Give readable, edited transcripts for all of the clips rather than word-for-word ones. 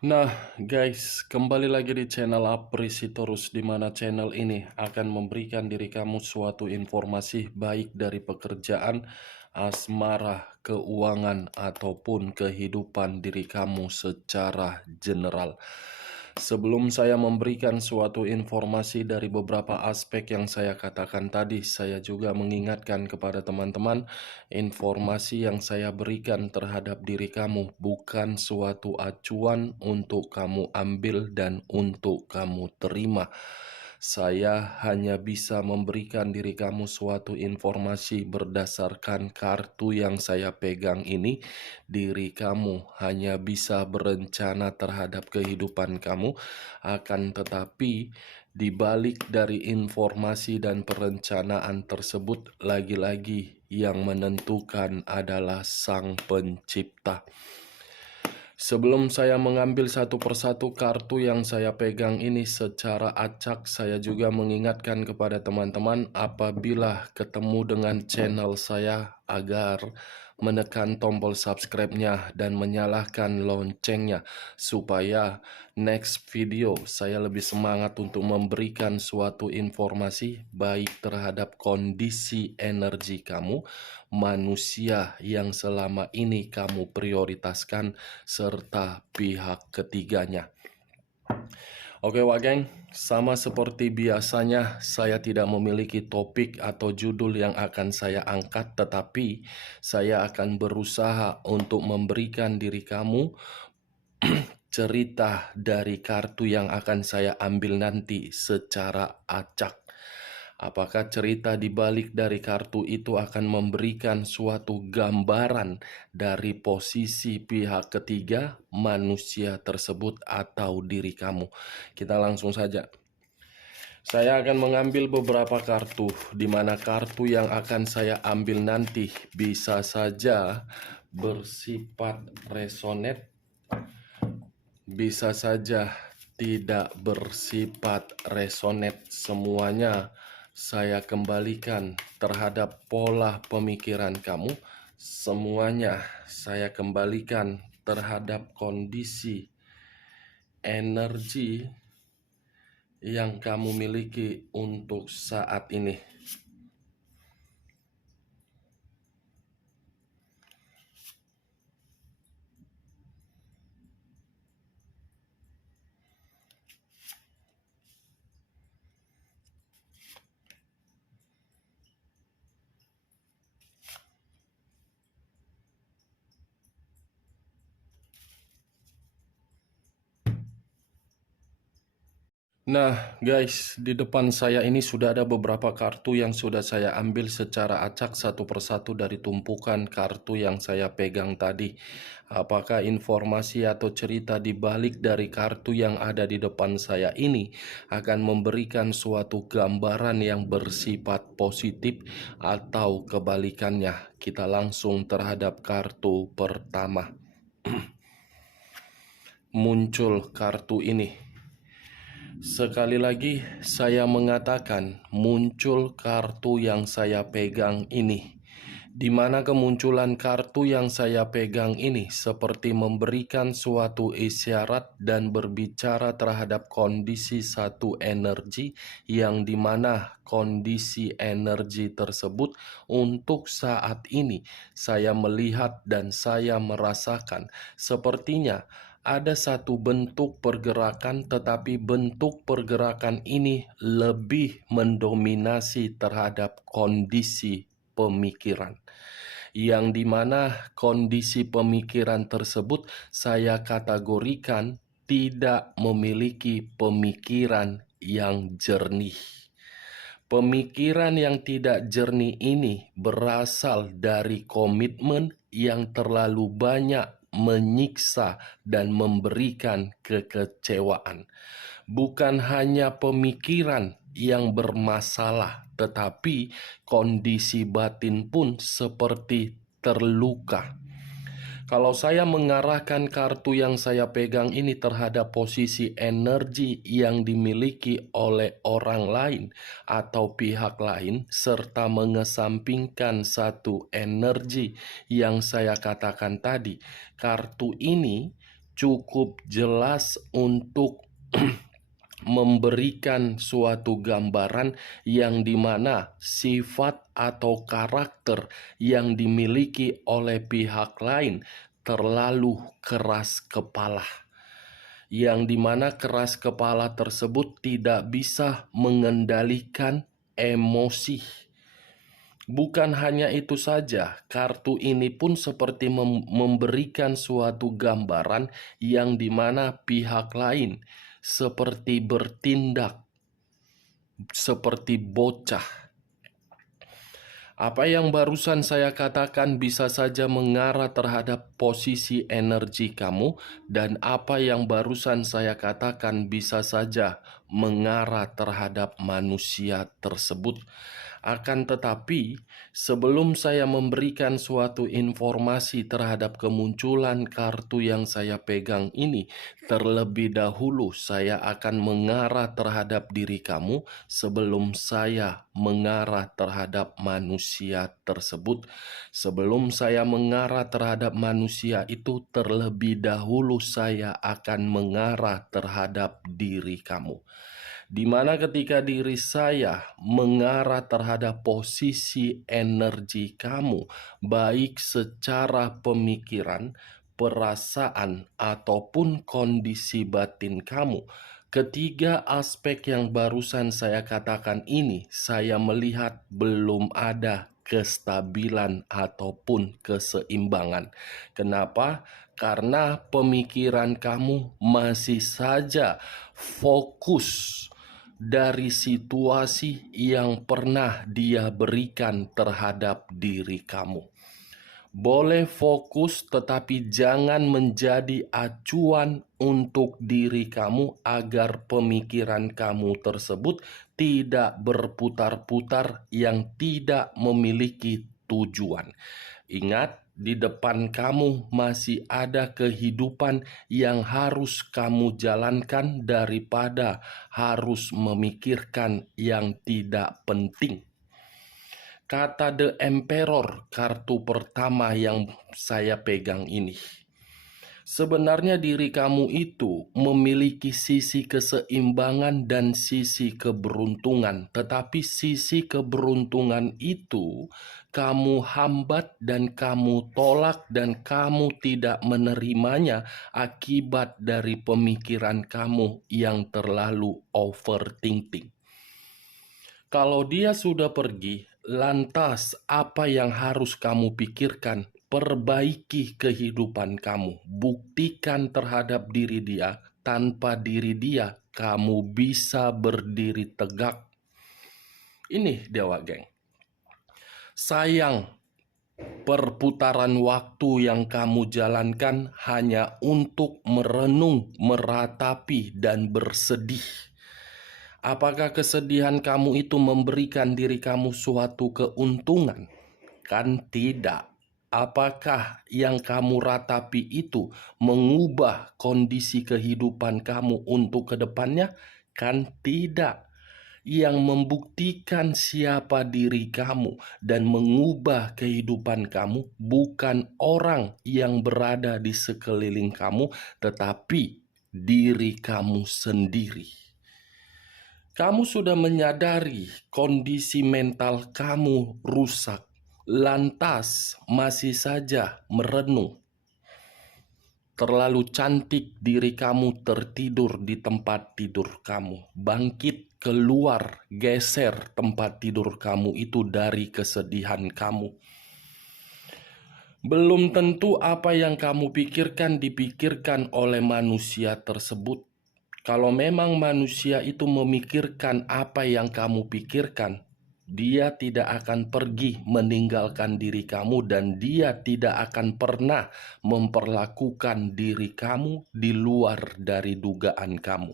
Nah, guys, kembali lagi di channel Aprisitorus, di mana channel ini akan memberikan diri kamu suatu informasi baik dari pekerjaan, asmara, keuangan, ataupun kehidupan diri kamu secara general. Sebelum saya memberikan suatu informasi dari beberapa aspek yang saya katakan tadi, saya juga mengingatkan kepada teman-teman, informasi yang saya berikan terhadap diri kamu bukan suatu acuan untuk kamu ambil dan untuk kamu terima. Saya hanya bisa memberikan diri kamu suatu informasi berdasarkan kartu yang saya pegang ini. Diri kamu hanya bisa berencana terhadap kehidupan kamu, akan tetapi di balik dari informasi dan perencanaan tersebut, lagi-lagi yang menentukan adalah Sang Pencipta. Sebelum saya mengambil satu persatu kartu yang saya pegang ini secara acak, saya juga mengingatkan kepada teman-teman apabila ketemu dengan channel saya agar menekan tombol subscribe-nya dan menyalakan loncengnya supaya next video saya lebih semangat untuk memberikan suatu informasi baik terhadap kondisi energi kamu, manusia yang selama ini kamu prioritaskan, serta pihak ketiganya. Oke Wak Geng, sama seperti biasanya saya tidak memiliki topik atau judul yang akan saya angkat, tetapi saya akan berusaha untuk memberikan diri kamu cerita dari kartu yang akan saya ambil nanti secara acak. Apakah cerita di balik dari kartu itu akan memberikan suatu gambaran dari posisi pihak ketiga, manusia tersebut atau diri kamu? Kita langsung saja. Saya akan mengambil beberapa kartu, di mana kartu yang akan saya ambil nanti bisa saja bersifat resonate, bisa saja tidak bersifat resonate. Semuanya saya kembalikan terhadap pola pemikiran kamu. Semuanya saya kembalikan terhadap kondisi energi yang kamu miliki untuk saat ini. Nah, guys, di depan saya ini sudah ada beberapa kartu yang sudah saya ambil secara acak satu persatu dari tumpukan kartu yang saya pegang tadi. Apakah informasi atau cerita di balik dari kartu yang ada di depan saya ini akan memberikan suatu gambaran yang bersifat positif atau kebalikannya? Kita langsung terhadap kartu pertama. Muncul kartu ini. Sekali lagi saya mengatakan muncul kartu yang saya pegang ini. Di mana kemunculan kartu yang saya pegang ini seperti memberikan suatu isyarat dan berbicara terhadap kondisi satu energi yang dimana kondisi energi tersebut untuk saat ini saya melihat dan saya merasakan sepertinya ada satu bentuk pergerakan, tetapi bentuk pergerakan ini lebih mendominasi terhadap kondisi pemikiran. Yang dimana kondisi pemikiran tersebut saya kategorikan tidak memiliki pemikiran yang jernih. Pemikiran yang tidak jernih ini berasal dari komitmen yang terlalu banyak menyiksa dan memberikan kekecewaan. Bukan hanya pemikiran yang bermasalah, tetapi kondisi batin pun seperti terluka. Kalau saya mengarahkan kartu yang saya pegang ini terhadap posisi energi yang dimiliki oleh orang lain atau pihak lain, serta mengesampingkan satu energi yang saya katakan tadi, kartu ini cukup jelas untuk memberikan suatu gambaran yang dimana sifat atau karakter yang dimiliki oleh pihak lain terlalu keras kepala, yang dimana keras kepala tersebut tidak bisa mengendalikan emosi. Bukan hanya itu saja, kartu ini pun seperti memberikan suatu gambaran yang dimana pihak lain seperti bertindak seperti bocah. Apa yang barusan saya katakan bisa saja mengarah terhadap posisi energi kamu, dan apa yang barusan saya katakan bisa saja mengarah terhadap manusia tersebut. Akan tetapi, sebelum saya memberikan suatu informasi terhadap kemunculan kartu yang saya pegang ini, terlebih dahulu saya akan mengarah terhadap diri kamu sebelum saya mengarah terhadap manusia tersebut. Sebelum saya mengarah terhadap manusia itu, terlebih dahulu saya akan mengarah terhadap diri kamu. Di mana ketika diri saya mengarah terhadap posisi energi kamu, baik secara pemikiran, perasaan, ataupun kondisi batin kamu, ketiga aspek yang barusan saya katakan ini, saya melihat belum ada kestabilan ataupun keseimbangan. Kenapa? Karena pemikiran kamu masih saja fokus dari situasi yang pernah dia berikan terhadap diri kamu. Boleh fokus, tetapi jangan menjadi acuan untuk diri kamu agar pemikiran kamu tersebut tidak berputar-putar yang tidak memiliki tujuan. Ingat, di depan kamu masih ada kehidupan yang harus kamu jalankan daripada harus memikirkan yang tidak penting. Kata The Emperor, kartu pertama yang saya pegang ini. Sebenarnya diri kamu itu memiliki sisi keseimbangan dan sisi keberuntungan, tetapi sisi keberuntungan itu kamu hambat dan kamu tolak dan kamu tidak menerimanya akibat dari pemikiran kamu yang terlalu overthinking. Kalau dia sudah pergi, lantas apa yang harus kamu pikirkan? Perbaiki kehidupan kamu. Buktikan terhadap diri dia, tanpa diri dia, kamu bisa berdiri tegak. Ini Dewa Geng. Sayang, perputaran waktu yang kamu jalankan hanya untuk merenung, meratapi, dan bersedih. Apakah kesedihan kamu itu memberikan diri kamu suatu keuntungan? Kan tidak. Apakah yang kamu ratapi itu mengubah kondisi kehidupan kamu untuk kedepannya? Kan tidak. Yang membuktikan siapa diri kamu dan mengubah kehidupan kamu bukan orang yang berada di sekeliling kamu, tetapi diri kamu sendiri. Kamu sudah menyadari kondisi mental kamu rusak, lantas masih saja merenung. Terlalu cantik diri kamu tertidur di tempat tidur kamu. Bangkit keluar, geser tempat tidur kamu itu dari kesedihan kamu. Belum tentu apa yang kamu pikirkan dipikirkan oleh manusia tersebut. Kalau memang manusia itu memikirkan apa yang kamu pikirkan, dia tidak akan pergi meninggalkan diri kamu dan dia tidak akan pernah memperlakukan diri kamu di luar dari dugaan kamu.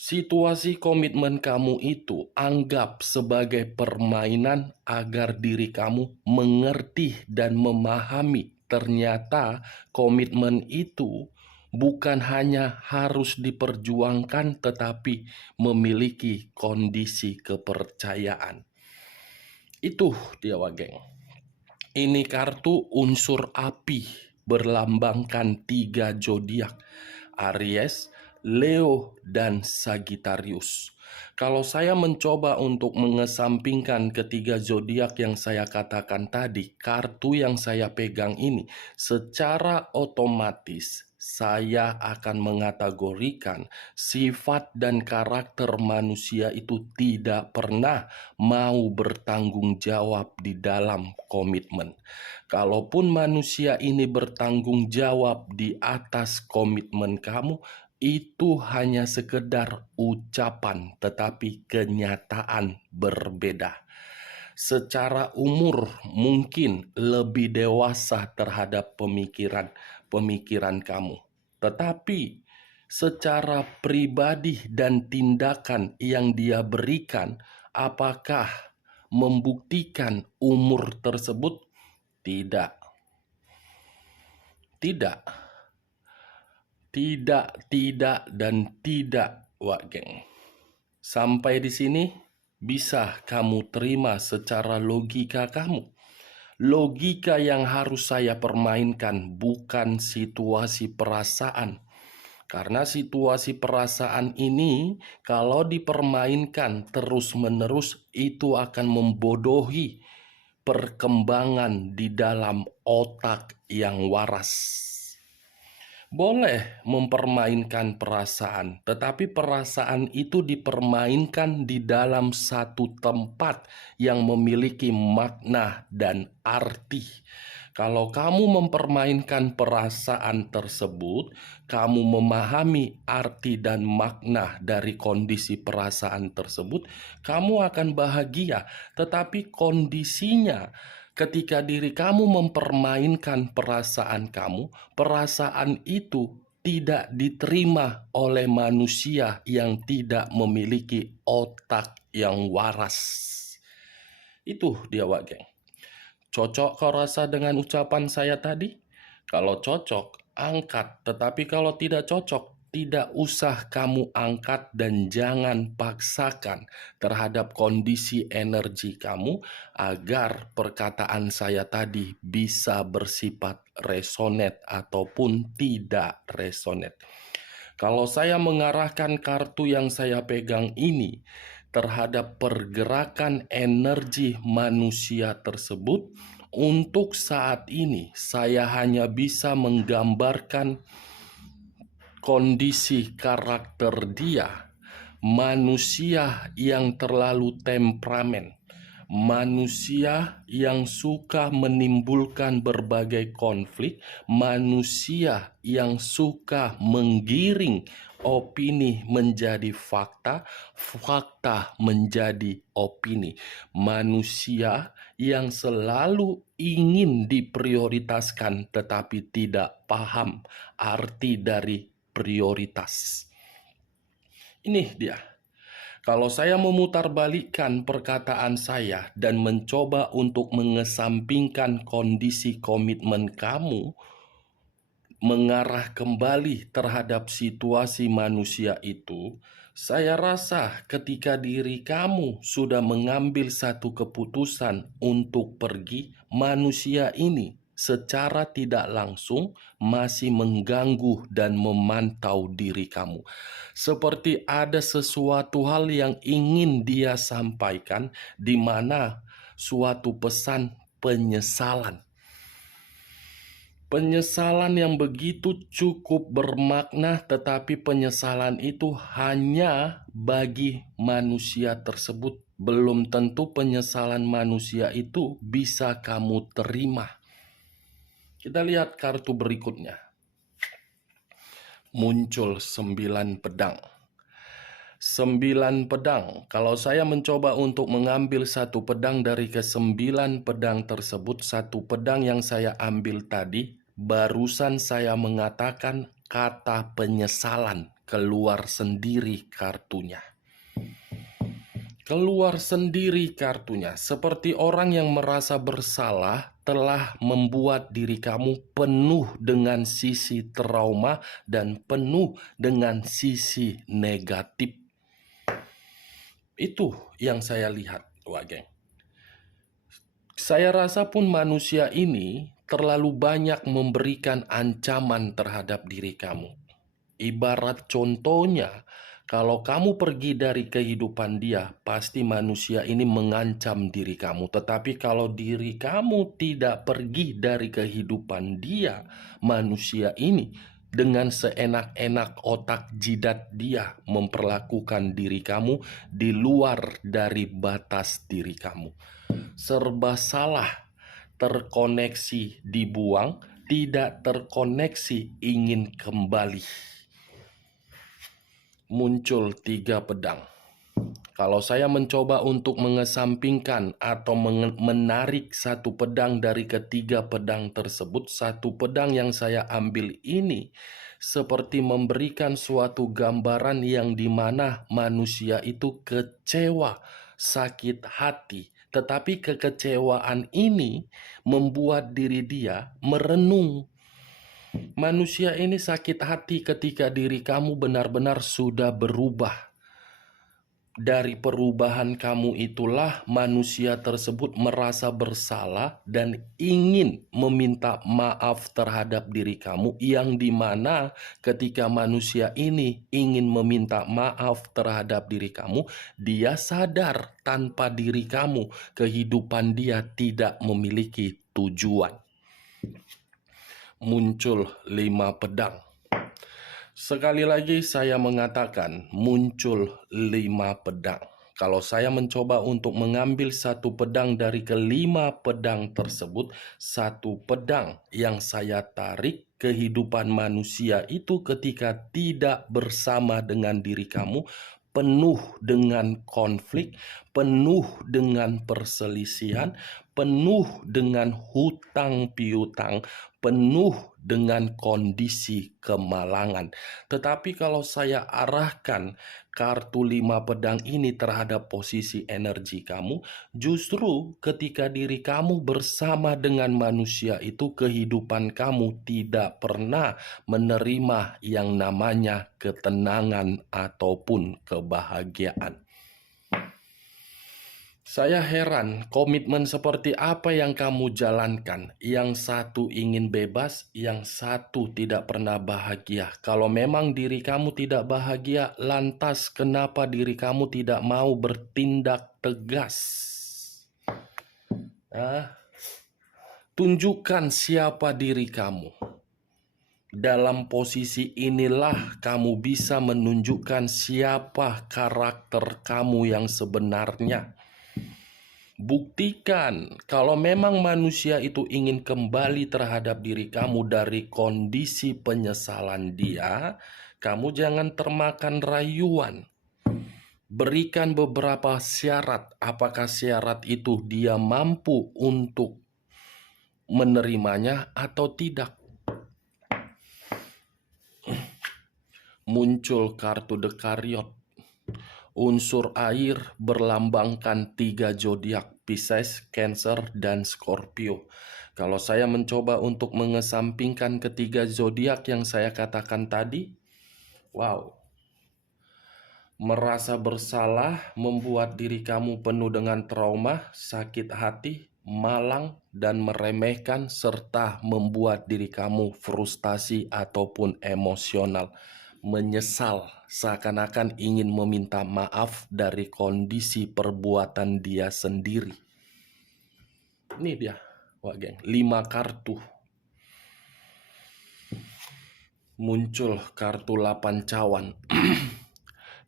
Situasi komitmen kamu itu anggap sebagai permainan agar diri kamu mengerti dan memahami ternyata komitmen itu bukan hanya harus diperjuangkan tetapi memiliki kondisi kepercayaan. Itu dia Wageng. Ini kartu unsur api. berlambangkan 3 zodiak, Aries, Leo, dan Sagittarius. Kalau saya mencoba untuk mengesampingkan ketiga zodiak yang saya katakan tadi, kartu yang saya pegang ini, secara otomatis saya akan mengategorikan sifat dan karakter manusia itu tidak pernah mau bertanggung jawab di dalam komitmen. Kalaupun manusia ini bertanggung jawab di atas komitmen kamu, itu hanya sekedar ucapan, tetapi kenyataan berbeda. Secara umur mungkin lebih dewasa terhadap pemikiran kamu, tetapi secara pribadi dan tindakan yang dia berikan, apakah membuktikan umur tersebut? Tidak, tidak, dan tidak, Wak Geng. Sampai di sini bisa kamu terima secara logika kamu. Logika yang harus saya permainkan bukan situasi perasaan. Karena situasi perasaan ini kalau dipermainkan terus-menerus itu akan membodohi perkembangan di dalam otak yang waras. Boleh mempermainkan perasaan, tetapi perasaan itu dipermainkan di dalam satu tempat yang memiliki makna dan arti. Kalau kamu mempermainkan perasaan tersebut, kamu memahami arti dan makna dari kondisi perasaan tersebut, kamu akan bahagia. Tetapi kondisinya, ketika diri kamu mempermainkan perasaan kamu, perasaan itu tidak diterima oleh manusia yang tidak memiliki otak yang waras. Itu dia, Wak Geng. Cocok kau rasa dengan ucapan saya tadi? Kalau cocok, angkat. Tetapi kalau tidak cocok, tidak usah kamu angkat dan jangan paksakan terhadap kondisi energi kamu agar perkataan saya tadi bisa bersifat resonate ataupun tidak resonate. Kalau saya mengarahkan kartu yang saya pegang ini terhadap pergerakan energi manusia tersebut, untuk saat ini saya hanya bisa menggambarkan kondisi karakter dia, manusia yang terlalu temperamen, manusia yang suka menimbulkan berbagai konflik, manusia yang suka menggiring opini menjadi fakta, fakta menjadi opini, manusia yang selalu ingin diprioritaskan tetapi tidak paham arti dari prioritas. Ini dia. Kalau saya memutarbalikkan perkataan saya dan mencoba untuk mengesampingkan kondisi komitmen kamu, mengarah kembali terhadap situasi manusia itu, saya rasa ketika diri kamu sudah mengambil satu keputusan untuk pergi, manusia ini secara tidak langsung masih mengganggu dan memantau diri kamu. Seperti ada sesuatu hal yang ingin dia sampaikan, di mana suatu pesan penyesalan. Penyesalan yang begitu cukup bermakna, tetapi penyesalan itu hanya bagi manusia tersebut. Belum tentu penyesalan manusia itu bisa kamu terima. Kita lihat kartu berikutnya. Muncul 9 pedang. 9 pedang. Kalau saya mencoba untuk mengambil satu pedang dari ke-9 pedang tersebut, satu pedang yang saya ambil tadi, barusan saya mengatakan kata penyesalan, keluar sendiri kartunya. Keluar sendiri kartunya, seperti orang yang merasa bersalah telah membuat diri kamu penuh dengan sisi trauma dan penuh dengan sisi negatif. Itu yang saya lihat, Wak Geng. Saya rasa pun manusia ini terlalu banyak memberikan ancaman terhadap diri kamu. Ibarat contohnya, kalau kamu pergi dari kehidupan dia, pasti manusia ini mengancam diri kamu. Tetapi kalau diri kamu tidak pergi dari kehidupan dia, manusia ini dengan seenak-enak otak jidat dia memperlakukan diri kamu di luar dari batas diri kamu. Serba salah, terkoneksi dibuang, tidak terkoneksi ingin kembali. Muncul 3 pedang. Kalau saya mencoba untuk mengesampingkan atau menarik satu pedang dari ketiga pedang tersebut, satu pedang yang saya ambil ini seperti memberikan suatu gambaran yang dimana manusia itu kecewa, sakit hati. Tetapi kekecewaan ini membuat diri dia merenung. Manusia ini sakit hati ketika diri kamu benar-benar sudah berubah. Dari perubahan kamu itulah manusia tersebut merasa bersalah dan ingin meminta maaf terhadap diri kamu, yang dimana ketika manusia ini ingin meminta maaf terhadap diri kamu, dia sadar tanpa diri kamu kehidupan dia tidak memiliki tujuan. Muncul 5 pedang. Sekali lagi saya mengatakan muncul 5 pedang. Kalau saya mencoba untuk mengambil satu pedang dari kelima pedang tersebut, satu pedang yang saya tarik kehidupan manusia itu ketika tidak bersama dengan diri kamu, penuh dengan konflik, penuh dengan perselisihan, penuh dengan hutang piutang, penuh dengan kondisi kemalangan. Tetapi kalau saya arahkan kartu 5 pedang ini terhadap posisi energi kamu, justru ketika diri kamu bersama dengan manusia itu, kehidupan kamu tidak pernah menerima yang namanya ketenangan ataupun kebahagiaan. Saya heran, komitmen seperti apa yang kamu jalankan. Yang satu ingin bebas, yang satu tidak pernah bahagia. Kalau memang diri kamu tidak bahagia, lantas kenapa diri kamu tidak mau bertindak tegas? Tunjukkan siapa diri kamu. Dalam posisi inilah kamu bisa menunjukkan siapa karakter kamu yang sebenarnya. Buktikan kalau memang manusia itu ingin kembali terhadap diri kamu dari kondisi penyesalan dia, kamu jangan termakan rayuan. Berikan beberapa syarat, apakah syarat itu dia mampu untuk menerimanya atau tidak. Muncul kartu The Chariot. Unsur air berlambangkan 3 zodiak, Pisces, Cancer, dan Scorpio. Kalau saya mencoba untuk mengesampingkan ketiga zodiak yang saya katakan tadi, wow, merasa bersalah membuat diri kamu penuh dengan trauma, sakit hati, malang, dan meremehkan, serta membuat diri kamu frustasi ataupun emosional. Menyesal, seakan-akan ingin meminta maaf dari kondisi perbuatan dia sendiri. Ini dia, wah geng, 5 kartu. Muncul kartu 8 cawan.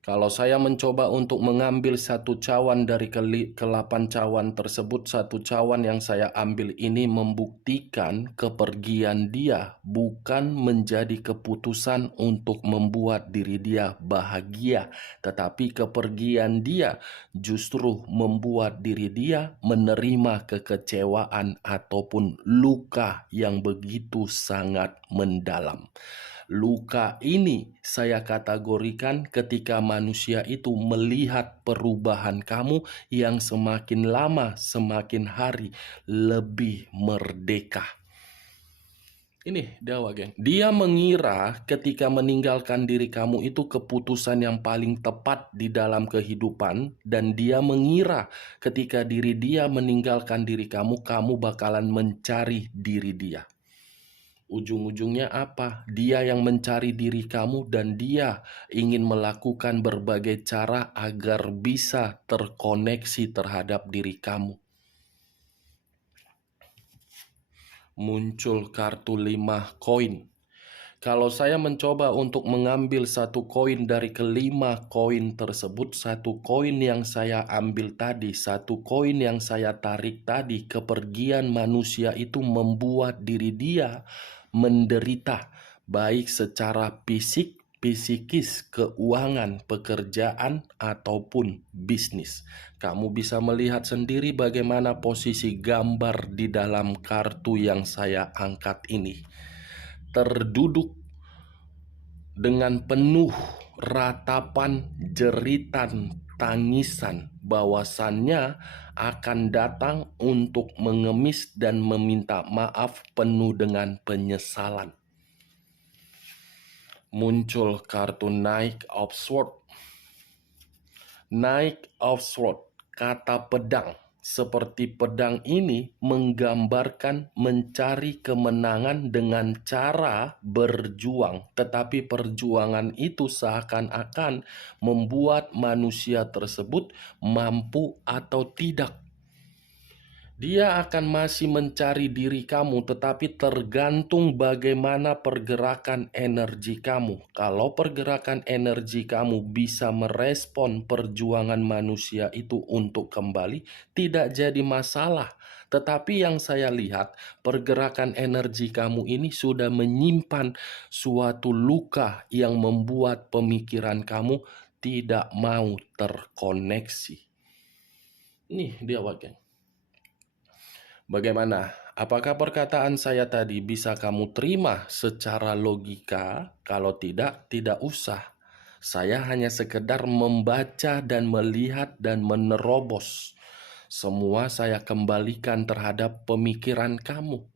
Kalau saya mencoba untuk mengambil satu cawan dari ke-8 cawan tersebut, satu cawan yang saya ambil ini membuktikan kepergian dia bukan menjadi keputusan untuk membuat diri dia bahagia, tetapi kepergian dia justru membuat diri dia menerima kekecewaan ataupun luka yang begitu sangat mendalam. Luka ini saya kategorikan ketika manusia itu melihat perubahan kamu yang semakin lama, semakin hari lebih merdeka. Ini Dewa, geng. Dia mengira ketika meninggalkan diri kamu itu keputusan yang paling tepat di dalam kehidupan, dan dia mengira ketika diri dia meninggalkan diri kamu, kamu bakalan mencari diri dia. Ujung-ujungnya apa? Dia yang mencari diri kamu dan dia ingin melakukan berbagai cara agar bisa terkoneksi terhadap diri kamu. Muncul kartu 5 koin. Kalau saya mencoba untuk mengambil satu koin dari kelima koin tersebut, satu koin yang saya ambil tadi, satu koin yang saya tarik tadi, kepergian manusia itu membuat diri dia menderita, baik secara fisik, psikis, keuangan, pekerjaan, ataupun bisnis. Kamu bisa melihat sendiri bagaimana posisi gambar di dalam kartu yang saya angkat ini. Terduduk dengan penuh ratapan jeritan tangisan, bahwasannya akan datang untuk mengemis dan meminta maaf penuh dengan penyesalan. Muncul kartu Knight of Swords. Knight of Swords, kata pedang. Seperti pedang ini menggambarkan mencari kemenangan dengan cara berjuang, tetapi perjuangan itu seakan-akan membuat manusia tersebut mampu atau tidak. Dia akan masih mencari diri kamu, tetapi tergantung bagaimana pergerakan energi kamu. Kalau pergerakan energi kamu bisa merespon perjuangan manusia itu untuk kembali, tidak jadi masalah. Tetapi yang saya lihat, pergerakan energi kamu ini sudah menyimpan suatu luka yang membuat pemikiran kamu tidak mau terkoneksi. Nih dia wakil. Bagaimana? Apakah perkataan saya tadi bisa kamu terima secara logika? Kalau tidak, tidak usah. Saya hanya sekedar membaca dan melihat dan menerobos. Semua saya kembalikan terhadap pemikiran kamu.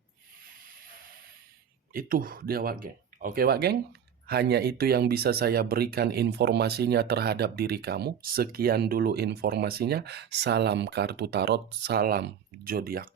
Itu dia, Wak Geng. Oke, Wak Geng? Hanya itu yang bisa saya berikan informasinya terhadap diri kamu. Sekian dulu informasinya. Salam kartu tarot, salam zodiak.